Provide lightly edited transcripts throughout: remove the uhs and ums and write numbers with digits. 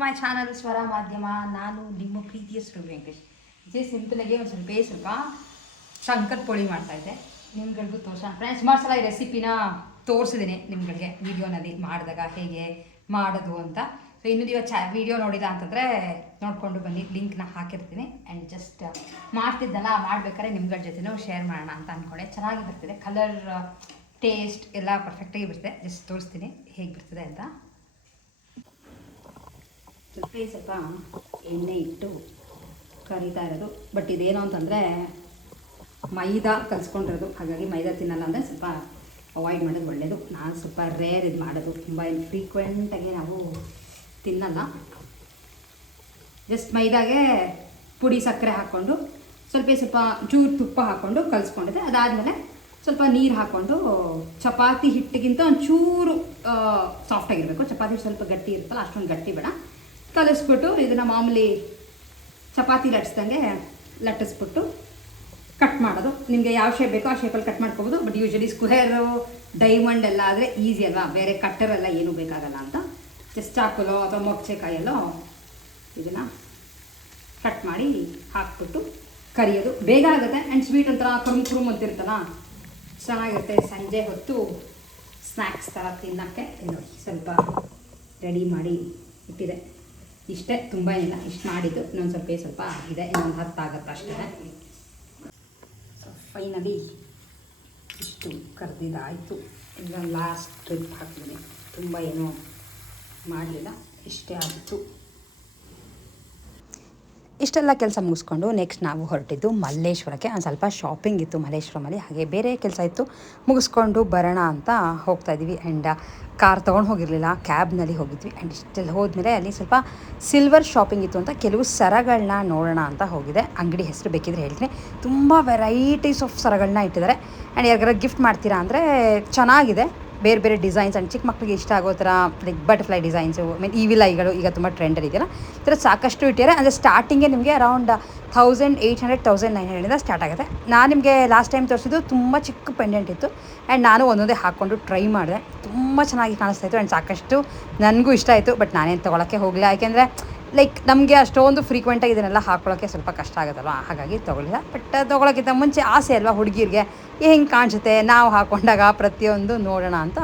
My channel ಸ್ವರ ಮಾಧ್ಯಮ. ನಾನು ನಿಮ್ಮ ಪ್ರೀತಿಯ ಶ್ರೀ ವೆಂಕಟೇಶ್. ಸಿಂಪಲಾಗಿ ಒಂದು ಸ್ವಲ್ಪ ಶಂಕರ್ ಪೋಳಿ ಮಾಡ್ತಾಯಿದ್ದೆ, ನಿಮ್ಗಳಿಗೂ ತೋರ್ಸೋಣ ಫ್ರೆಂಡ್ಸ್. ಸುಮಾರು ಸಲ ಈ ರೆಸಿಪಿನ ತೋರಿಸಿದ್ದೀನಿ ನಿಮ್ಗಳಿಗೆ ವೀಡಿಯೋನಲ್ಲಿ ಮಾಡಿದಾಗ ಹೇಗೆ ಮಾಡೋದು ಅಂತ. ಸೊ ಇನ್ನೂ ನೀವು ವೀಡಿಯೋ ನೋಡಿಲ್ಲ ಅಂತಂದರೆ ನೋಡಿಕೊಂಡು ಬನ್ನಿ, ಲಿಂಕ್ನ ಹಾಕಿರ್ತೀನಿ. ಆ್ಯಂಡ್ ಜಸ್ಟ್ ಮಾಡ್ತಿದ್ದಲ್ಲ, ಮಾಡ್ಬೇಕಾದ್ರೆ ನಿಮ್ಗಳ ಜೊತೆನೂ ಶೇರ್ ಮಾಡೋಣ ಅಂತ ಅಂದ್ಕೊಂಡೆ. ಚೆನ್ನಾಗಿ ಬರ್ತಿದೆ, ಕಲರ್ ಟೇಸ್ಟ್ ಎಲ್ಲ ಪರ್ಫೆಕ್ಟಾಗಿ ಬರ್ತದೆ. ಜಸ್ಟ್ ತೋರಿಸ್ತೀನಿ ಹೇಗೆ ಬರ್ತದೆ ಅಂತ. ಸ್ವಲ್ಪ ಎಣ್ಣೆ ಇಟ್ಟು ಕರಿತಾ ಇರೋದು. ಬಟ್ ಇದೇನು ಅಂತಂದರೆ ಮೈದಾ ಕಲಿಸ್ಕೊಂಡಿರೋದು, ಹಾಗಾಗಿ ಮೈದಾ ತಿನ್ನಲ್ಲ ಅಂದರೆ ಸ್ವಲ್ಪ ಅವಾಯ್ಡ್ ಮಾಡೋದು ಒಳ್ಳೆಯದು. ನಾನು ಸ್ವಲ್ಪ ರೇರ್ ಇದು ಮಾಡೋದು, ತುಂಬ ಏನು ಫ್ರೀಕ್ವೆಂಟಾಗಿ ನಾವು ತಿನ್ನಲ್ಲ. ಜಸ್ಟ್ ಮೈದಾಗೆ ಪುಡಿ ಸಕ್ಕರೆ ಹಾಕ್ಕೊಂಡು ಸ್ವಲ್ಪ ಚೂರು ತುಪ್ಪ ಹಾಕ್ಕೊಂಡು ಕಲಿಸ್ಕೊಂಡಿದ್ದೆ. ಅದಾದಮೇಲೆ ಸ್ವಲ್ಪ ನೀರು ಹಾಕ್ಕೊಂಡು ಚಪಾತಿ ಹಿಟ್ಟಿಗಿಂತ ಒಂಚೂರು ಸಾಫ್ಟಾಗಿರಬೇಕು. ಚಪಾತಿ ಸ್ವಲ್ಪ ಗಟ್ಟಿ ಇರುತ್ತಲ್ಲ, ಅಷ್ಟೊಂದು ಗಟ್ಟಿ ಬೇಡ. ಕಲಿಸ್ಬಿಟ್ಟು ಇದನ್ನು ಮಾಮೂಲಿ ಚಪಾತಿ ಲಟ್ಟಿಸ್ಬಿಟ್ಟು ಕಟ್ ಮಾಡೋದು. ನಿಮಗೆ ಯಾವ ಶೇಪ್ ಬೇಕೋ ಆ ಶೇಪಲ್ಲಿ ಕಟ್ ಮಾಡ್ಕೋಬೋದು. ಬಟ್ ಯೂಶ್ವಲಿ ಸ್ಕ್ವೇರು, ಡೈಮಂಡ್ ಎಲ್ಲ ಆದರೆ ಈಸಿ ಅಲ್ವಾ, ಬೇರೆ ಕಟ್ಟರೆಲ್ಲ ಏನೂ ಬೇಕಾಗಲ್ಲ ಅಂತ ಜಸ್ಟ್ ಚಾಕುಲೋ ಅಥವಾ ಮೊಗಚೆಕಾಯಲ್ಲೋ ಇದನ್ನು ಕಟ್ ಮಾಡಿ ಹಾಕ್ಬಿಟ್ಟು ಕರಿಯೋದು. ಬೇಗ ಆಗುತ್ತೆ. ಆ್ಯಂಡ್ ಸ್ವೀಟ್ ಒಂಥರ ಕುರುಮ್ ಅಂತಿರ್ತಲ್ಲ, ಚೆನ್ನಾಗಿರುತ್ತೆ. ಸಂಜೆ ಹೊತ್ತು ಸ್ನ್ಯಾಕ್ಸ್ ಥರ ತಿನ್ನೋಕ್ಕೆ ನೋಡಿ ಸ್ವಲ್ಪ ರೆಡಿ ಮಾಡಿ ಇಟ್ಟಿದೆ. ಇಷ್ಟೇ, ತುಂಬ ಏನಿಲ್ಲ, ಇಷ್ಟು ಮಾಡಿದ್ದು. ಇನ್ನೊಂದು ಸ್ವಲ್ಪ ಇದೆ, ಇನ್ನೊಂದು 10 ಆಗುತ್ತೆ ಅಷ್ಟೇ. ಸೊ ಫೈನಲಿ ಇಷ್ಟು ಕರೆದಿದ್ದಾಯಿತು. ಈಗ ಲಾಸ್ಟ್ ಟ್ರಿಪ್ ಹಾಕ್ತೀನಿ. ತುಂಬ ಏನೂ ಮಾಡಲಿಲ್ಲ, ಇಷ್ಟೇ ಆಗಿತ್ತು. ಇಷ್ಟೆಲ್ಲ ಕೆಲಸ ಮುಗಿಸ್ಕೊಂಡು ನೆಕ್ಸ್ಟ್ ನಾವು ಹೊರಟಿದ್ದು ಮಲ್ಲೇಶ್ವರಕ್ಕೆ. ಒಂದು ಸ್ವಲ್ಪ ಶಾಪಿಂಗ್ ಇತ್ತು ಮಲ್ಲೇಶ್ವರಮಲ್ಲಿ, ಹಾಗೆ ಬೇರೆ ಕೆಲಸ ಇತ್ತು, ಮುಗಿಸ್ಕೊಂಡು ಬರೋಣ ಅಂತ ಹೋಗ್ತಾಯಿದ್ವಿ. ಆ್ಯಂಡ್ ಕಾರ್ ತೊಗೊಂಡು ಹೋಗಿರಲಿಲ್ಲ, ಕ್ಯಾಬ್ನಲ್ಲಿ ಹೋಗಿದ್ವಿ. ಆ್ಯಂಡ್ ಇಷ್ಟೆಲ್ಲ ಹೋದ್ಮೇಲೆ ಅಲ್ಲಿ ಸ್ವಲ್ಪ ಸಿಲ್ವರ್ ಶಾಪಿಂಗ್ ಇತ್ತು ಅಂತ ಕೆಲವು ಸರಗಳನ್ನ ನೋಡೋಣ ಅಂತ ಹೋಗಿದೆ. ಅಂಗಡಿ ಹೆಸರು ಬೇಕಿದ್ರೆ ಹೇಳ್ತೀನಿ. ತುಂಬ ವೆರೈಟೀಸ್ ಆಫ್ ಸರಗಳನ್ನ ಇಟ್ಟಿದ್ದಾರೆ. ಆ್ಯಂಡ್ ಯಾರಿಗಾರ ಗಿಫ್ಟ್ ಮಾಡ್ತೀರಾ ಅಂದರೆ ಚೆನ್ನಾಗಿದೆ, ಬೇರೆ ಬೇರೆ ಡಿಸೈನ್ಸ್. ಆ್ಯಂಡ್ ಚಿಕ್ಕ ಮಕ್ಕಳಿಗೆ ಇಷ್ಟ ಆಗೋ ಥರ ಲೈಕ್ ಬಟರ್ಫ್ಲೈ ಡಿಸೈನ್ಸು, ಈವಿಲ್ ಐಗಳು ಈಗ ತುಂಬ ಟ್ರೆಂಡಲ್ಲಿ ಇದೆಯಲ್ಲ, ಈ ಥರ ಸಾಕಷ್ಟು ಇಟ್ಟಿದ್ದಾರೆ. ಅಂದರೆ ಸ್ಟಾರ್ಟಿಂಗೇ ನಿಮಗೆ ಅರೌಂಡ್ 1800 1900 ಸ್ಟಾರ್ಟ್ ಆಗುತ್ತೆ. ನಾನು ನಿಮಗೆ ಲಾಸ್ಟ್ ಟೈಮ್ ತೋರಿಸಿದ್ದು ತುಂಬ ಚಿಕ್ಕ ಪೆಂಡೆಂಟ್ ಇತ್ತು. ಆ್ಯಂಡ್ ನಾನು ಒಂದೊಂದೇ ಹಾಕ್ಕೊಂಡು ಟ್ರೈ ಮಾಡಿದೆ, ತುಂಬ ಚೆನ್ನಾಗಿ ಕಾಣಿಸ್ತಾಯಿತ್ತು. ಆ್ಯಂಡ್ ಸಾಕಷ್ಟು ನನಗೂ ಇಷ್ಟ ಆಯಿತು. ಬಟ್ ನಾನೇನು ತೊಗೊಳಕ್ಕೆ ಹೋಗಲಿಲ್ಲ, ಯಾಕೆಂದರೆ ಲೈಕ್ ನಮಗೆ ಅಷ್ಟೊಂದು ಫ್ರೀಕ್ವೆಂಟಾಗಿ ಇದನ್ನೆಲ್ಲ ಹಾಕ್ಕೊಳ್ಳೋಕ್ಕೆ ಸ್ವಲ್ಪ ಕಷ್ಟ ಆಗುತ್ತಲ್ವ, ಹಾಗಾಗಿ ತೊಗೊಳ್ಳಿಲ್ಲ. ಬಟ್ ತೊಗೊಳಕ್ಕಿಂತ ಮುಂಚೆ ಆಸೆ ಅಲ್ವಾ ಹುಡುಗಿರಿಗೆ, ಹೆಂಗೆ ಕಾಣಿಸುತ್ತೆ ನಾವು ಹಾಕ್ಕೊಂಡಾಗ ಪ್ರತಿಯೊಂದು ನೋಡೋಣ ಅಂತ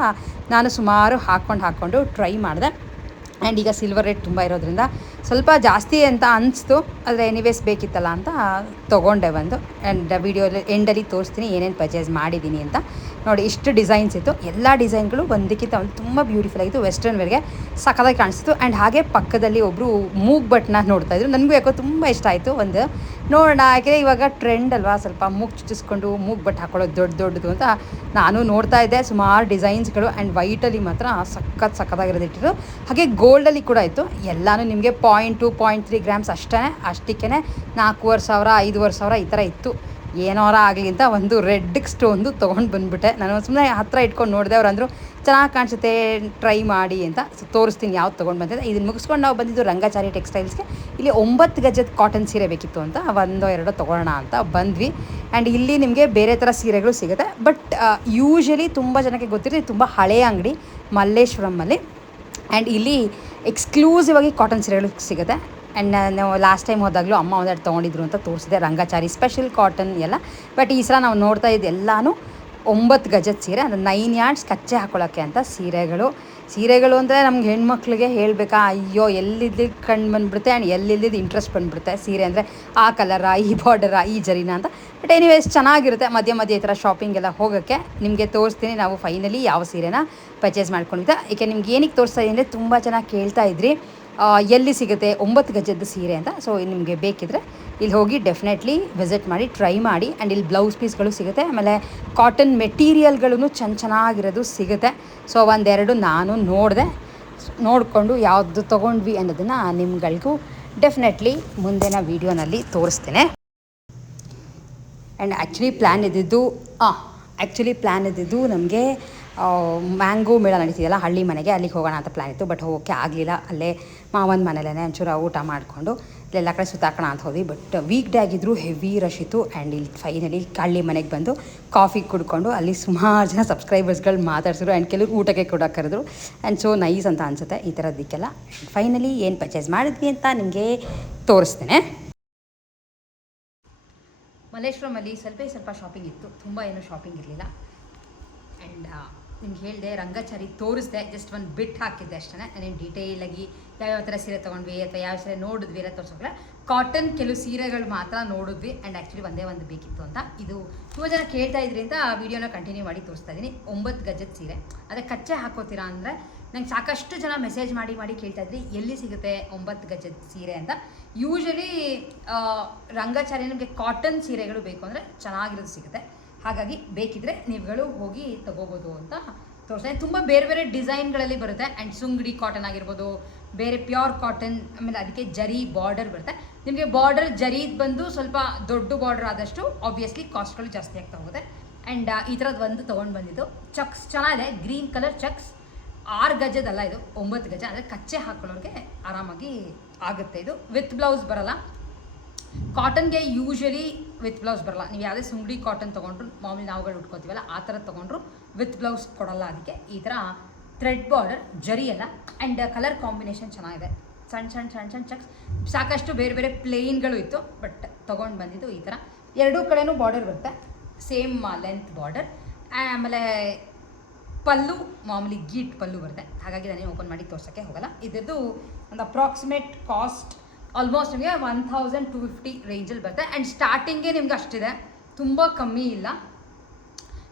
ನಾನು ಸುಮಾರು ಹಾಕ್ಕೊಂಡು ಟ್ರೈ ಮಾಡಿದೆ. ಆ್ಯಂಡ್ ಈಗ ಸಿಲ್ವರ್ ರೇಟ್ ತುಂಬ ಇರೋದ್ರಿಂದ ಸ್ವಲ್ಪ ಜಾಸ್ತಿ ಅಂತ ಅನಿಸ್ತು, ಆದರೆ ಎನಿವೇಸ್ ಬೇಕಿತ್ತಲ್ಲ ಅಂತ ತೊಗೊಂಡೆ ಬಂದು. ಆ್ಯಂಡ್ ವಿಡಿಯೋಲಿ ಎಂಡಲ್ಲಿ ತೋರಿಸ್ತೀನಿ ಏನೇನು ಪರ್ಚೇಸ್ ಮಾಡಿದ್ದೀನಿ ಅಂತ. ನೋಡಿ, ಇಷ್ಟು ಡಿಸೈನ್ಸ್ ಇತ್ತು. ಎಲ್ಲ ಡಿಸೈನ್ಗಳು ಒಂದಕ್ಕಿಂತ ಒಂದು ತುಂಬ ಬ್ಯೂಟಿಫುಲ್ ಆಗಿತ್ತು. ವೆಸ್ಟರ್ನ್ ವೇರ್ಗೆ ಸಖತ್ತಾಗಿ ಕಾಣಿಸ್ತಿತ್ತು. ಆ್ಯಂಡ್ ಹಾಗೆ ಪಕ್ಕದಲ್ಲಿ ಒಬ್ಬರು ಮೂಗ್ ಬಟ್ನ ನೋಡ್ತಾಯಿದ್ರು. ನನಗೂ ಯಾಕೋ ತುಂಬ ಇಷ್ಟ ಆಯಿತು. ಒಂದು ನೋಡೋಣ, ಯಾಕೆಂದರೆ ಇವಾಗ ಟ್ರೆಂಡ್ ಅಲ್ವಾ, ಸ್ವಲ್ಪ ಮೂಗ್ ಚುಚ್ಚಿಸ್ಕೊಂಡು ಮೂಗ್ ಬಟ್ ಹಾಕೊಳ್ಳೋದು ದೊಡ್ಡದು ಅಂತ ನಾನು ನೋಡ್ತಾ ಇದ್ದೆ. ಸುಮಾರು ಡಿಸೈನ್ಸ್ಗಳು. ಆ್ಯಂಡ್ ವೈಟಲ್ಲಿ ಮಾತ್ರ ಸಖತ್ತಾಗಿರೋದು ಇಟ್ಟಿದ್ರು. ಹಾಗೆ ಗೋಲ್ಡಲ್ಲಿ ಕೂಡ ಇತ್ತು. ಎಲ್ಲನೂ ನಿಮಗೆ 0.2 0.3 ಗ್ರಾಮ್ಸ್ ಅಷ್ಟಕ್ಕೆ 4500 5000 ಈ ಥರ ಇತ್ತು. ಏನಾರ ಆಗಲಿ ಅಂತ ಒಂದು ರೆಡ್ ಸ್ಟೋನ್ದು ತೊಗೊಂಡು ಬಂದುಬಿಟ್ಟೆ. ನಾನು ಸುಮ್ಮನೆ ಹತ್ತಿರ ಇಟ್ಕೊಂಡು ನೋಡಿದೆ. ಅವ್ರು ಅಂದರು ಚೆನ್ನಾಗಿ ಕಾಣಿಸುತ್ತೆ, ಟ್ರೈ ಮಾಡಿ ಅಂತ. ಸೊ ತೋರಿಸ್ತೀನಿ ಯಾವ್ದು ತೊಗೊಂಡು ಬಂದಿದ್ದೆ. ಇದನ್ನು ಮುಗಿಸ್ಕೊಂಡು ನಾವು ಬಂದಿದ್ದು ರಂಗಾಚಾರಿ ಟೆಕ್ಸ್ಟೈಲ್ಸ್ಗೆ. ಇಲ್ಲಿ 9 ಗಜದ ಕಾಟನ್ ಸೀರೆ ಬೇಕಿತ್ತು ಅಂತ 1-2 ತೊಗೊಳ್ಳೋಣ ಅಂತ ಬಂದ್ವಿ. ಆ್ಯಂಡ್ ಇಲ್ಲಿ ನಿಮಗೆ ಬೇರೆ ಥರ ಸೀರೆಗಳು ಸಿಗುತ್ತೆ. ಬಟ್ ಯೂಶ್ವಲಿ ತುಂಬ ಜನಕ್ಕೆ ಗೊತ್ತಿರುತ್ತೆ, ತುಂಬ ಹಳೆಯ ಅಂಗಡಿ ಮಲ್ಲೇಶ್ವರಮಲ್ಲಿ. ಆ್ಯಂಡ್ ಇಲ್ಲಿ ಎಕ್ಸ್ಕ್ಲೂಸಿವ್ ಆಗಿ ಕಾಟನ್ ಸೀರೆಗಳು ಸಿಗುತ್ತೆ. ಆ್ಯಂಡ್ ನಾವು ಲಾಸ್ಟ್ ಟೈಮ್ ಹೋದಾಗಲೂ ಅಮ್ಮ ಒಂದೆರಡು ತೊಗೊಂಡಿದ್ರು ಅಂತ ತೋರಿಸಿದೆ, ರಂಗಾಚಾರಿ ಸ್ಪೆಷಲ್ ಕಾಟನ್ ಎಲ್ಲ. ಬಟ್ ಈ ಸಲ ನಾವು ನೋಡ್ತಾ ಇದ್ದು ಎಲ್ಲನೂ 9 ಗಜದ ಸೀರೆ, ಅಂದರೆ 9 yards ಕಚ್ಚೆ ಹಾಕೊಳ್ಳೋಕ್ಕೆ ಅಂತ ಸೀರೆಗಳು ಅಂದರೆ ನಮ್ಗೆ ಹೆಣ್ಮಕ್ಳಿಗೆ ಹೇಳಬೇಕಾ, ಅಯ್ಯೋ ಎಲ್ಲಿದ್ದು ಕಣ್ಣು ಬಂದುಬಿಡುತ್ತೆ. ಆ್ಯಂಡ್ ಎಲ್ಲಿದ್ದು ಇಂಟ್ರೆಸ್ಟ್ ಬಂದುಬಿಡುತ್ತೆ ಸೀರೆ ಅಂದರೆ, ಆ ಕಲರಾ, ಈ ಬಾರ್ಡರಾ, ಈ ಜರಿನಾ ಅಂತ. ಬಟ್ ಎನಿವೇಸ್ ಚೆನ್ನಾಗಿರುತ್ತೆ ಮಧ್ಯೆ ಈ ಥರ ಶಾಪಿಂಗ್ ಎಲ್ಲ ಹೋಗೋಕ್ಕೆ. ನಿಮಗೆ ತೋರಿಸ್ತೀನಿ ನಾವು ಫೈನಲಿ ಯಾವ ಸೀರೆನ ಪರ್ಚೇಸ್ ಮಾಡ್ಕೊಂಡಿದ್ದೆ. ಏಕೆ ನಿಮ್ಗೆ ಏನಕ್ಕೆ ತೋರಿಸ್ತಾ ಇದ್ದೀನಿ ಅಂದರೆ, ತುಂಬ ಜನ ಕೇಳ್ತಾ ಇದ್ರಿ ಎಲ್ಲಿ ಸಿಗುತ್ತೆ 9 ಗಜದ ಸೀರೆ ಅಂತ. ಸೊ ನಿಮಗೆ ಬೇಕಿದ್ರೆ ಇಲ್ಲಿ ಹೋಗಿ ಡೆಫಿನೆಟ್ಲಿ ವಿಸಿಟ್ ಮಾಡಿ, ಟ್ರೈ ಮಾಡಿ. ಆ್ಯಂಡ್ ಇಲ್ಲಿ ಬ್ಲೌಸ್ ಪೀಸ್ಗಳು ಸಿಗುತ್ತೆ. ಆಮೇಲೆ ಕಾಟನ್ ಮೆಟೀರಿಯಲ್ಗಳೂ ಚೆನ್ನಾಗಿರೋದು ಸಿಗುತ್ತೆ. ಸೊ ಒಂದೆರಡು ನಾನು ನೋಡಿಕೊಂಡು ಯಾವುದು ತೊಗೊಂಡ್ವಿ ಅನ್ನೋದನ್ನು ನಿಮ್ಗಳಿಗೂ ಡೆಫಿನೆಟ್ಲಿ ಮುಂದಿನ ವೀಡಿಯೋನಲ್ಲಿ ತೋರಿಸ್ತೇನೆ. ಆ್ಯಂಡ್ ಆ್ಯಕ್ಚುಲಿ ಪ್ಲ್ಯಾನ್ ಇದ್ದಿದ್ದು ನಮಗೆ ಮ್ಯಾಂಗೋ ಮೇಳ ನಡೀತಿದೆಯಲ್ಲ ಹಳ್ಳಿ ಮನೆಗೆ, ಅಲ್ಲಿಗೆ ಹೋಗೋಣ ಅಂತ ಪ್ಲ್ಯಾನ್ ಇತ್ತು. ಬಟ್ ಹೋಗೋಕ್ಕೆ ಆಗಲಿಲ್ಲ. ಅಲ್ಲೇ ಮಾವನ ಮನೇಲೇ ಒಂಚೂರು ಊಟ ಮಾಡಿಕೊಂಡು ಇಲ್ಲೆಲ್ಲ ಕಡೆ ಸುತ್ತಾಕೋಣ ಅಂತ ಹೋದ್ವಿ. ಬಟ್ ವೀಕ್ ಡೇ ಆಗಿದ್ರು ಹೆವಿ ರಶ್ ಇತ್ತು. ಆ್ಯಂಡ್ ಇಲ್ಲಿ ಫೈನಲಿ ಹಳ್ಳಿ ಮನೆಗೆ ಬಂದು ಕಾಫಿ ಕುಡ್ಕೊಂಡು ಅಲ್ಲಿ ಸುಮಾರು ಜನ ಸಬ್ಸ್ಕ್ರೈಬರ್ಸ್ಗಳು ಮಾತಾಡ್ಸಿದ್ರು. ಆ್ಯಂಡ್ ಕೆಲವರು ಊಟಕ್ಕೆ ಕೂಡ ಕರೆದ್ರು. ಆ್ಯಂಡ್ ಸೊ ನೈಸ್ ಅಂತ ಅನಿಸುತ್ತೆ ಈ ಥರದ್ದಕ್ಕೆಲ್ಲ. ಫೈನಲಿ ಏನು ಪರ್ಚೇಸ್ ಮಾಡಿದ್ವಿ ಅಂತ ನಿಮಗೆ ತೋರಿಸ್ತೇನೆ. ಮಲ್ಲೇಶ್ವರಮಲ್ಲಿ ಸ್ವಲ್ಪ ಶಾಪಿಂಗ್ ಇತ್ತು, ತುಂಬ ಏನೂ ಶಾಪಿಂಗ್ ಇರಲಿಲ್ಲ. ಆ್ಯಂಡ್ ನಿಮ್ಗೆ ಹೇಳಿದೆ ರಂಗಚಾರಿ ತೋರಿಸ್ದೆ, ಜಸ್ಟ್ ಒಂದು ಬಿಟ್ ಹಾಕಿದ್ದೆ ಅಷ್ಟೇ. ನಾನೇನು ಡೀಟೇಲಾಗಿ ಯಾವ್ಯಾವ ಥರ ಸೀರೆ ತೊಗೊಂಡ್ವಿ ಅಥವಾ ಯಾವ ಸೀರೆ ನೋಡಿದ್ವಿ ಎಲ್ಲ ತೋರಿಸೋಲ್ಲ. ಕಾಟನ್ ಕೆಲವು ಸೀರೆಗಳು ಮಾತ್ರ ನೋಡಿದ್ವಿ. ಆ್ಯಂಡ್ ಆ್ಯಕ್ಚುಲಿ ಒಂದೇ ಒಂದು ಬೇಕಿತ್ತು ಅಂತ ಇದು ತುಂಬ ಜನ ಕೇಳ್ತಾ ಇದ್ರಿಂದ ಆ ವಿಡಿಯೋನ ಕಂಟಿನ್ಯೂ ಮಾಡಿ ತೋರಿಸ್ತಾ ಇದ್ದೀನಿ. 9 ಗಜದ ಸೀರೆ, ಅದೇ ಕಚ್ಚೆ ಹಾಕೋತೀರಾ ಅಂದರೆ ನಂಗೆ ಸಾಕಷ್ಟು ಜನ ಮೆಸೇಜ್ ಮಾಡಿ ಕೇಳ್ತಾ ಇದ್ರಿ ಎಲ್ಲಿ ಸಿಗುತ್ತೆ 9 ಗಜದ ಸೀರೆ ಅಂತ. ಯೂಶಲಿ ರಂಗಚಾರಿ ನಮಗೆ ಕಾಟನ್ ಸೀರೆಗಳು ಬೇಕು ಅಂದರೆ ಚೆನ್ನಾಗಿರೋದು ಸಿಗುತ್ತೆ. ಹಾಗಾಗಿ ಬೇಕಿದ್ರೆ ನೀವುಗಳು ಹೋಗಿ ತೊಗೋಬೋದು ಅಂತ ತೋರಿಸ್ತಾ. ತುಂಬ ಬೇರೆ ಬೇರೆ ಡಿಸೈನ್ಗಳಲ್ಲಿ ಬರುತ್ತೆ. ಆ್ಯಂಡ್ ಸುಂಗಡಿ ಕಾಟನ್ ಆಗಿರ್ಬೋದು, ಬೇರೆ ಪ್ಯೂರ್ ಕಾಟನ್, ಆಮೇಲೆ ಅದಕ್ಕೆ ಜರಿ ಬಾರ್ಡರ್ ಬರುತ್ತೆ. ನಿಮಗೆ ಬಾರ್ಡರ್ ಜರೀದು ಬಂದು ಸ್ವಲ್ಪ ದೊಡ್ಡ ಬಾರ್ಡರ್ ಆದಷ್ಟು ಆಬ್ವಿಯಸ್ಲಿ ಕಾಸ್ಟ್ಗಳು ಜಾಸ್ತಿ ಆಗ್ತಾ ಹೋಗುತ್ತೆ. ಆ್ಯಂಡ್ ಈ ಥರದ್ದು ಒಂದು ತೊಗೊಂಡು ಬಂದಿದ್ದು ಚಕ್ಸ್ ಚೆನ್ನಾಗಿದೆ, ಗ್ರೀನ್ ಕಲರ್ ಚಕ್ಸ್. 6 ಗಜದಲ್ಲ, ಇದು 9 ಗಜ. ಅಂದರೆ ಕಚ್ಚೆ ಹಾಕೊಳ್ಳೋರಿಗೆ ಆರಾಮಾಗಿ ಆಗುತ್ತೆ. ಇದು ವಿತ್ ಬ್ಲೌಸ್ ಬರಲ್ಲ. ಕಾಟನ್ಗೆ ಯೂಶಲಿ ವಿತ್ ಬ್ಲೌಸ್ ಬರಲ್ಲ. ನೀವು ಯಾವುದೇ ಸುಂಗಡಿ ಕಾಟನ್ ತೊಗೊಂಡ್ರು ಮಾಮೂಲಿ ನಾವುಗಳು ಉಟ್ಕೋತೀವಲ್ಲ ಆ ಥರ ತೊಗೊಂಡ್ರು ವಿತ್ ಬ್ಲೌಸ್ ಕೊಡಲ್ಲ. ಅದಕ್ಕೆ ಈ ಥರ ಥ್ರೆಡ್ ಬಾರ್ಡರ್ ಜರಿ ಅಲ್ಲ. ಆ್ಯಂಡ್ ಕಲರ್ ಕಾಂಬಿನೇಷನ್ ಚೆನ್ನಾಗಿದೆ. ಸಣ್ಣ ಚಕ್ಸ್, ಸಾಕಷ್ಟು ಬೇರೆ ಬೇರೆ ಪ್ಲೇನ್ಗಳು ಇತ್ತು. ಬಟ್ ತೊಗೊಂಡು ಬಂದಿದ್ದು ಈ ಥರ. ಎರಡೂ ಕಡೆನೂ ಬಾರ್ಡರ್ ಬರುತ್ತೆ, ಸೇಮ್ ಲೆಂತ್ ಬಾರ್ಡರ್. ಆಮೇಲೆ ಪಲ್ಲು ಮಾಮೂಲಿ ಗೀಟ್ ಪಲ್ಲು ಬರುತ್ತೆ. ಹಾಗಾಗಿ ನಾನೇನು ಓಪನ್ ಮಾಡಿ ತೋರ್ಸೋಕ್ಕೆ ಹೋಗಲ್ಲ. ಇದರದ್ದು ಒಂದು ಅಪ್ರಾಕ್ಸಿಮೇಟ್ ಕಾಸ್ಟ್ ಆಲ್ಮೋಸ್ಟ್ ನಿಮಗೆ 1250 ರೇಂಜಲ್ಲಿ ಬರುತ್ತೆ. ಆ್ಯಂಡ್ ಸ್ಟಾರ್ಟಿಂಗೇ ನಿಮ್ಗೆ ಅಷ್ಟಿದೆ, ತುಂಬ ಕಮ್ಮಿ ಇಲ್ಲ.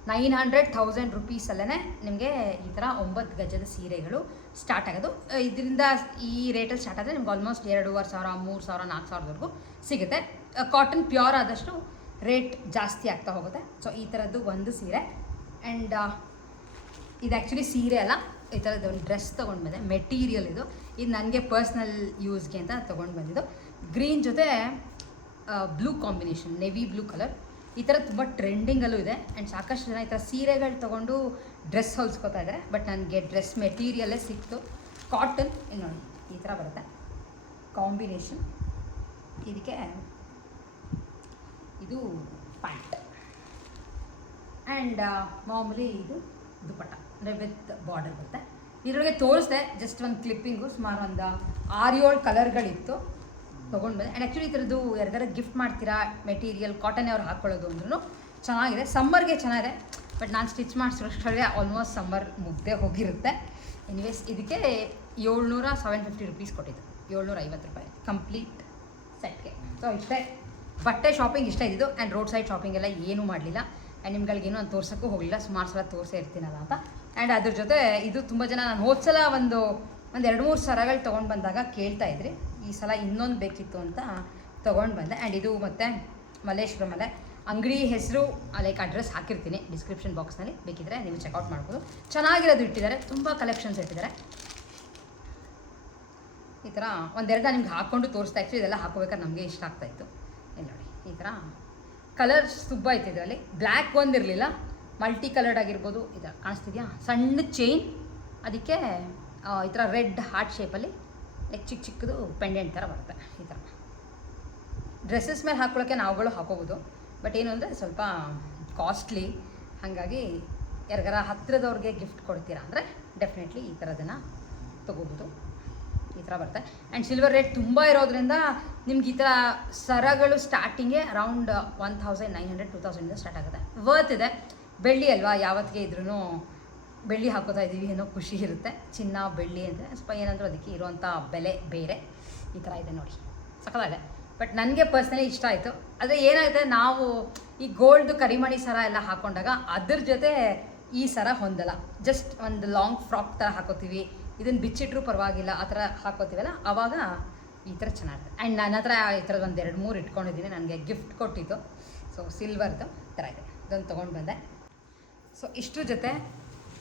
900-1000 ರುಪೀಸಲ್ಲೇ ನಿಮಗೆ ಈ ಥರ 9 ಗಜದ ಸೀರೆಗಳು ಸ್ಟಾರ್ಟ್ ಆಗೋದು. ಇದರಿಂದ ಈ ರೇಟಲ್ಲಿ ಸ್ಟಾರ್ಟ್ ಆದರೆ ನಿಮ್ಗೆ ಆಲ್ಮೋಸ್ಟ್ 2500, 3000, 4000ವರೆಗೂ ಸಿಗುತ್ತೆ. ಕಾಟನ್ ಪ್ಯೂರ್ ಆದಷ್ಟು ರೇಟ್ ಜಾಸ್ತಿ ಆಗ್ತಾ ಹೋಗುತ್ತೆ. ಸೊ ಈ ಥರದ್ದು ಒಂದು ಸೀರೆ. ಆ್ಯಂಡ್ ಇದು ಆ್ಯಕ್ಚುಲಿ ಸೀರೆ ಅಲ್ಲ, ಈ ಥರದ್ದು ಒಂದು ಡ್ರೆಸ್ ತೊಗೊಂಡು ಬಂದೆ. ಮೆಟೀರಿಯಲ್ ಇದು ನನಗೆ ಪರ್ಸ್ನಲ್ ಯೂಸ್ಗೆ ಅಂತ ತೊಗೊಂಡು ಬಂದಿದ್ದು. ಗ್ರೀನ್ ಜೊತೆ blue combination, navy blue colour. ಈ ಥರ ತುಂಬ ಟ್ರೆಂಡಿಂಗಲ್ಲೂ ಇದೆ. ಆ್ಯಂಡ್ ಸಾಕಷ್ಟು ಜನ ಈ ಥರ ಸೀರೆಗಳು ತೊಗೊಂಡು ಡ್ರೆಸ್ ಹೊಲಿಸ್ಕೊತಾ ಇದ್ದಾರೆ. ಬಟ್ ನನಗೆ ಡ್ರೆಸ್ ಮೆಟೀರಿಯಲ್ಲೇ ಸಿಕ್ತು. ಕಾಟನ್ ನೋಡಿ ಈ ಥರ ಬರುತ್ತೆ ಕಾಂಬಿನೇಷನ್. ಇದಕ್ಕೆ ಇದು ಪ್ಯಾಂಟ್ ಆ್ಯಂಡ್ ಮಾಮೂಲಿ ಇದು ದುಪಟ್ಟ, ಅಂದರೆ ವಿತ್ ಬಾರ್ಡರ್ ಬರುತ್ತೆ. ಇದರೊಳಗೆ ತೋರಿಸ್ದೆ ಜಸ್ಟ್ ಒಂದು ಕ್ಲಿಪ್ಪಿಂಗು. ಸುಮಾರು ಒಂದು 6-7 ಕಲರ್ಗಳಿತ್ತು, ತೊಗೊಂಡು ಬಂದೆ. ಆ್ಯಂಡ್ ಆ್ಯಕ್ಚುಲಿ ಈ ಥರದ್ದು ಯಾರಿಗಾರ ಗಿಫ್ಟ್ ಮಾಡ್ತೀರಾ ಮೆಟೀರಿಯಲ್ ಕಾಟನ್ ಅವ್ರು ಹಾಕ್ಕೊಳ್ಳೋದು ಅಂದ್ರೂ ಚೆನ್ನಾಗಿದೆ. ಸಮ್ಮರ್ಗೆ ಚೆನ್ನಾಗಿದೆ. ಬಟ್ ನಾನು ಸ್ಟಿಚ್ ಮಾಡಿಸೋಷ್ಟರಲ್ಲಿ ಆಲ್ಮೋಸ್ಟ್ ಸಮ್ಮರ್ ಮುಗ್ದೇ ಹೋಗಿರುತ್ತೆ. ಎನಿವೇಸ್ ಇದಕ್ಕೆ 750 ರುಪೀಸ್ ಕೊಟ್ಟಿದ್ದು, 750 ರೂಪಾಯಿ ಕಂಪ್ಲೀಟ್ ಸೆಟ್ಗೆ. ಸೊ ಇಷ್ಟೇ ಬಟ್ಟೆ ಶಾಪಿಂಗ್ ಇಷ್ಟ ಇದ್ದಿದ್ದು. ಆ್ಯಂಡ್ ರೋಡ್ ಸೈಡ್ ಶಾಪಿಂಗ್ ಎಲ್ಲ ಏನೂ ಮಾಡಲಿಲ್ಲ. ಆ್ಯಂಡ್ ನಿಮ್ಗಳಿಗೇನು ಅಂತ ತೋರ್ಸೋಕ್ಕೂ ಹೋಗಲಿಲ್ಲ, ಸುಮಾರು ಸಲ ತೋರಿಸೇ ಇರ್ತೀನಲ್ಲ ಅಂತ. ಆ್ಯಂಡ್ ಅದ್ರ ಜೊತೆ ಇದು ತುಂಬ ಜನ ನಾನು ಹೋದ ಸಲ ಒಂದು 2-3 ಸರಗಳು ತೊಗೊಂಡು ಬಂದಾಗ ಕೇಳ್ತಾ ಇದ್ರಿ. ಈ ಸಲ ಇನ್ನೊಂದು ಬೇಕಿತ್ತು ಅಂತ ತೊಗೊಂಡು ಬಂದೆ. ಆ್ಯಂಡ್ ಇದು ಮತ್ತು ಮಲ್ಲೇಶ್ವರಮಲ್ಲೇ ಅಂಗಡಿ ಹೆಸರು ಲೈಕ್ ಅಡ್ರೆಸ್ ಹಾಕಿರ್ತೀನಿ ಡಿಸ್ಕ್ರಿಪ್ಷನ್ ಬಾಕ್ಸ್ನಲ್ಲಿ, ಬೇಕಿದ್ರೆ ನೀವು ಚೆಕ್ಔಟ್ ಮಾಡ್ಬೋದು. ಚೆನ್ನಾಗಿರೋದು ಇಟ್ಟಿದ್ದಾರೆ, ತುಂಬ ಕಲೆಕ್ಷನ್ಸ್ ಇಟ್ಟಿದ್ದಾರೆ. ಈ ಥರ ಒಂದೆರಡು ನಿಮ್ಗೆ ಹಾಕ್ಕೊಂಡು ತೋರಿಸ್ತಾ ಇತ್ತು. ಇದೆಲ್ಲ ಹಾಕೋಬೇಕಾದ್ರೆ ನಮಗೆ ಇಷ್ಟ ಆಗ್ತಾಯಿತ್ತು. ಇಲ್ಲಿ ನೋಡಿ ಈ ಥರ ಕಲರ್ಸ್ ತುಂಬ ಇತ್ತು ಇದರಲ್ಲಿ. ಬ್ಲ್ಯಾಕ್ ಒಂದಿರಲಿಲ್ಲ, ಮಲ್ಟಿ ಕಲರ್ಡ್ ಆಗಿರ್ಬೋದು. ಈ ಥರ ಕಾಣಿಸ್ತಿದೆಯಾ, ಸಣ್ಣ ಚೈನ್, ಅದಕ್ಕೆ ಈ ಥರ ರೆಡ್ ಹಾರ್ಟ್ ಶೇಪಲ್ಲಿ ಲೈಕ್ ಚಿಕ್ಕದು ಪೆಂಡೆಂಟ್ ಥರ ಬರುತ್ತೆ. ಈ ಥರ ಡ್ರೆಸ್ಸಸ್ ಮೇಲೆ ಹಾಕ್ಕೊಳ್ಳೋಕ್ಕೆ ನಾವುಗಳು ಹಾಕೋಬೋದು. ಬಟ್ ಏನು ಅಂದರೆ ಸ್ವಲ್ಪ ಕಾಸ್ಟ್ಲಿ. ಹಾಗಾಗಿ ಯಾರಿಗಾರ ಹತ್ತಿರದವ್ರಿಗೆ ಗಿಫ್ಟ್ ಕೊಡ್ತೀರಾ ಅಂದರೆ ಡೆಫಿನೆಟ್ಲಿ ಈ ಥರದನ್ನು ತೊಗೋಬೋದು. ಈ ಥರ ಬರುತ್ತೆ. ಆ್ಯಂಡ್ ಸಿಲ್ವರ್ ರೇಟ್ ತುಂಬ ಇರೋದ್ರಿಂದ ನಿಮ್ಗೆ ಈ ಥರ ಸರಗಳು ಸ್ಟಾರ್ಟಿಂಗೇ ಅರೌಂಡ್ 1900-2000 ಸ್ಟಾರ್ಟ್ ಆಗುತ್ತೆ. ವರ್ತ್ ಇದೆ. ಬೆಳ್ಳಿ ಅಲ್ವಾ, ಯಾವತ್ತಿಗೆ ಇದ್ರೂ ಬೆಳ್ಳಿ ಹಾಕೋತಾ ಇದ್ದೀವಿ ಅನ್ನೋ ಖುಷಿ ಇರುತ್ತೆ. ಚಿನ್ನ ಬೆಳ್ಳಿ ಅಂದರೆ ಸ್ವಲ್ಪ ಏನಂದರೂ ಅದಕ್ಕೆ ಇರೋವಂಥ ಬೆಲೆ ಬೇರೆ. ಈ ಥರ ಇದೆ ನೋಡಿ, ಸಕ್ಕತ್ತಾಗಿದೆ. ಬಟ್ ನನಗೆ ಪರ್ಸ್ನಲಿ ಇಷ್ಟ ಆಯಿತು. ಆದರೆ ಏನಾಗುತ್ತೆ, ನಾವು ಈ ಗೋಲ್ಡ್ ಕರಿಮಣಿ ಸರ ಎಲ್ಲ ಹಾಕ್ಕೊಂಡಾಗ ಅದ್ರ ಜೊತೆ ಈ ಸರ ಹೊಂದಲ್ಲ. ಜಸ್ಟ್ ಒಂದು ಲಾಂಗ್ ಫ್ರಾಕ್ ಥರ ಹಾಕೋತೀವಿ, ಇದನ್ನು ಬಿಚ್ಚಿಟ್ರೂ ಪರವಾಗಿಲ್ಲ, ಆ ಥರ ಹಾಕೋತೀವಲ್ಲ, ಆವಾಗ ಈ ಥರ ಚೆನ್ನಾಗಿದೆ. ಆ್ಯಂಡ್ ನನ್ನ ಹತ್ರ ಈ ಥರದ್ದು 1-2-3 ಇಟ್ಕೊಂಡಿದ್ದೀನಿ, ನನಗೆ ಗಿಫ್ಟ್ ಕೊಟ್ಟಿದ್ದು. ಸೊ ಸಿಲ್ವರ್ದು ಥರ ಇದೆ, ಇದೊಂದು ತೊಗೊಂಡು ಬಂದೆ. ಸೊ ಇಷ್ಟ್ರ ಜೊತೆ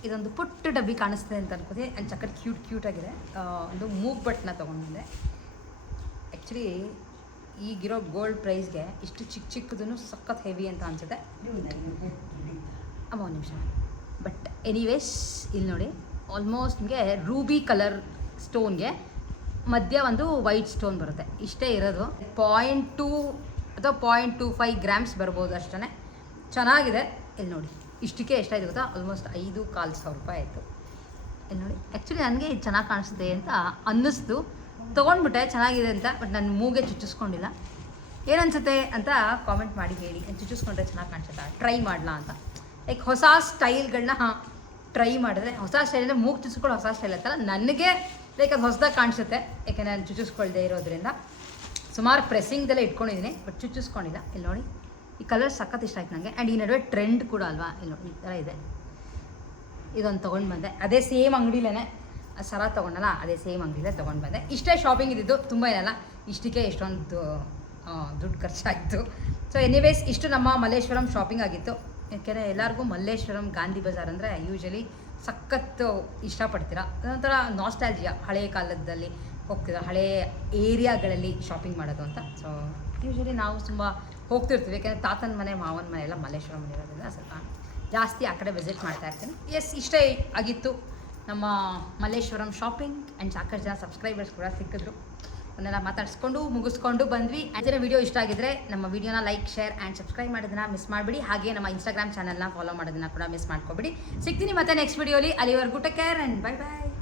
ಇದೊಂದು ಪುಟ್ಟ ಡಬ್ಬಿ ಕಾಣಿಸ್ತದೆ ಅಂತ ಅನ್ಕೋತೀವಿ. ಆ್ಯಂಡ್ ಸಖತ್ ಕ್ಯೂಟಾಗಿದೆ. ಒಂದು ಮೂಗ್ ಬಟ್ಟನ್ನ ತೊಗೊಂಡು ಬಂದೆ. ಆ್ಯಕ್ಚುಲಿ ಈಗಿರೋ ಗೋಲ್ಡ್ ಪ್ರೈಸ್ಗೆ ಇಷ್ಟು ಚಿಕ್ಕದೂ ಸಖತ್ ಹೆವಿ ಅಂತ ಅನಿಸುತ್ತೆ. ಅಮ್ಮ ಒಂದು ನಿಮಿಷ, ಬಟ್ ಎನಿವೇಸ್ ಇಲ್ಲಿ ನೋಡಿ ಆಲ್ಮೋಸ್ಟ್ ನಿಮಗೆ ರೂಬಿ ಕಲರ್ ಸ್ಟೋನ್ಗೆ ಮಧ್ಯ ಒಂದು ವೈಟ್ ಸ್ಟೋನ್ ಬರುತ್ತೆ. ಇಷ್ಟೇ ಇರೋದು. 0.2 ಅಥವಾ 0.25 ಗ್ರಾಮ್ಸ್ ಬರ್ಬೋದು ಅಷ್ಟೇ. ಚೆನ್ನಾಗಿದೆ. ಇಲ್ಲಿ ನೋಡಿ ಇಷ್ಟಕ್ಕೆ ಎಷ್ಟಾಯ್ತು ಗೊತ್ತಾ, ಆಲ್ಮೋಸ್ಟ್ 5,400 ರೂಪಾಯಿ ಆಯಿತು. ಇಲ್ಲಿ ನೋಡಿ ಆ್ಯಕ್ಚುಲಿ ನನಗೆ ಇದು ಚೆನ್ನಾಗಿ ಕಾಣಿಸುತ್ತೆ ಅಂತ ಅನ್ನಿಸ್ತು, ತೊಗೊಂಡ್ಬಿಟ್ಟೆ ಚೆನ್ನಾಗಿದೆ ಅಂತ. ಬಟ್ ನನ್ನ ಮೂಗೆ ಚುಚ್ಚಿಸ್ಕೊಂಡಿಲ್ಲ. ಏನನ್ಸುತ್ತೆ ಅಂತ ಕಾಮೆಂಟ್ ಮಾಡಿ ಹೇಳಿ. ಚುಚ್ಚಿಸ್ಕೊಂಡ್ರೆ ಚೆನ್ನಾಗಿ ಕಾಣಿಸುತ್ತಾ, ಟ್ರೈ ಮಾಡಲಾ ಅಂತ. ಲೈಕ್ ಹೊಸ ಸ್ಟೈಲ್ಗಳನ್ನ ಟ್ರೈ ಮಾಡಿದ್ರೆ, ಹೊಸ ಸ್ಟೈಲಿಂದ ಮೂಗು ಚುಚ್ಚಿಸ್ಕೊಂಡು ಹೊಸ ಸ್ಟೈಲ್ ಅಂತಲ್ಲ, ನನಗೆ ಲೈಕ್ ಅದು ಹೊಸದಾಗಿ ಕಾಣಿಸುತ್ತೆ. ಯಾಕೆಂದರೆ ನಾನು ಚುಚ್ಚಿಸ್ಕೊಳ್ದೆ ಇರೋದ್ರಿಂದ ಸುಮಾರು ಪ್ರೆಸ್ಸಿಂಗ್ದೆಲ್ಲ ಇಟ್ಕೊಂಡಿದ್ದೀನಿ, ಬಟ್ ಚುಚ್ಚಿಸ್ಕೊಂಡಿಲ್ಲ. ಇಲ್ಲಿ ನೋಡಿ ಈ ಕಲರ್ ಸಖತ್ ಇಷ್ಟ ಆಯ್ತು ನನಗೆ. ಆ್ಯಂಡ್ ಈ ನಡುವೆ ಟ್ರೆಂಡ್ ಕೂಡ ಅಲ್ವಾ, ಇಲ್ಲಿ ನೋಡಿ ಈ ಥರ ಇದೆ. ಇದೊಂದು ತೊಗೊಂಡು ಬಂದೆ, ಅದೇ ಸೇಮ್ ಅಂಗಡಿಲೇ ಸರ ತೊಗೊಂಡಲ್ಲ, ಅದೇ ಸೇಮ್ ಅಂಗಡಿಲೇ ತೊಗೊಂಡು ಬಂದೆ. ಇಷ್ಟೇ ಶಾಪಿಂಗ್ ಇದ್ದಿದ್ದು, ತುಂಬ ಏನಲ್ಲ. ಇಷ್ಟಕ್ಕೆ ಎಷ್ಟೊಂದು ದುಡ್ಡು ಖರ್ಚಾಯಿತು. ಸೊ ಎನಿವೇಸ್ ಇಷ್ಟು ನಮ್ಮ ಮಲ್ಲೇಶ್ವರಂ ಶಾಪಿಂಗ್ ಆಗಿತ್ತು. ಯಾಕೆಂದರೆ ಎಲ್ಲರಿಗೂ ಮಲ್ಲೇಶ್ವರಂ ಗಾಂಧಿ ಬಜಾರ್ ಅಂದರೆ ಯೂಶಲಿ ಸಖತ್ತು ಇಷ್ಟಪಡ್ತೀರಾ. ಅದೊಂಥರ ನಾಸ್ಟಾಲ್ಜಿಯಾ, ಹಳೆಯ ಕಾಲದಲ್ಲಿ ಹೋಗ್ತೀರಾ, ಹಳೆಯ ಏರಿಯಾಗಳಲ್ಲಿ ಶಾಪಿಂಗ್ ಮಾಡೋದು ಅಂತ. ಸೊ ಯೂಶಲಿ ನಾವು ತುಂಬ ಹೋಗ್ತಿರ್ತೀವಿ, ಯಾಕೆಂದರೆ ತಾತನ ಮನೆ ಮಾವನ ಮನೆ ಎಲ್ಲ ಮಲ್ಲೇಶ್ವರಂ ಇರೋದ್ರಿಂದ ಸ್ವಲ್ಪ ಜಾಸ್ತಿ ಆ ಕಡೆ ವಿಸಿಟ್ ಮಾಡ್ತಾ ಇರ್ತೀನಿ. ಎಸ್, ಇಷ್ಟೇ ಆಗಿತ್ತು ನಮ್ಮ ಮಲ್ಲೇಶ್ವರಂ ಶಾಪಿಂಗ್. ಆ್ಯಂಡ್ ಸಾಕಷ್ಟು ಜನ ಸಬ್ಸ್ಕ್ರೈಬರ್ಸ್ ಕೂಡ ಸಿಕ್ಕಿದ್ರು. ಅದನ್ನೆಲ್ಲ ಮಾತಾಡಿಸ್ಕೊಂಡು ಮುಗಿಸ್ಕೊಂಡು ಬಂದ್ವಿ. ಅದರ ವಿಡಿಯೋ ಇಷ್ಟ ಆಗಿದ್ರೆ ನಮ್ಮ ವಿಡಿಯೋನ ಲೈಕ್, ಶೇರ್ ಆ್ಯಂಡ್ ಸಬ್ಸ್ಕ್ರೈಬ್ ಮಾಡೋದನ್ನ ಮಿಸ್ ಮಾಡಿಬಿಡಿ. ಹಾಗೆ ನಮ್ಮ ಇನ್ಸ್ಟಾಗ್ರಾಮ್ ಚಾನಲ್ನ ಫಾಲೋ ಮಾಡೋದನ್ನ ಕೂಡ ಮಿಸ್ ಮಾಡ್ಕೊಬಿಡಿ. ಸಿಗ್ತೀನಿ ಮತ್ತೆ ನೆಕ್ಸ್ಟ್ ವಿಡಿಯೋಲಿ. ಅಲ್ಲಿವರೆಗೂ take care and bye bye.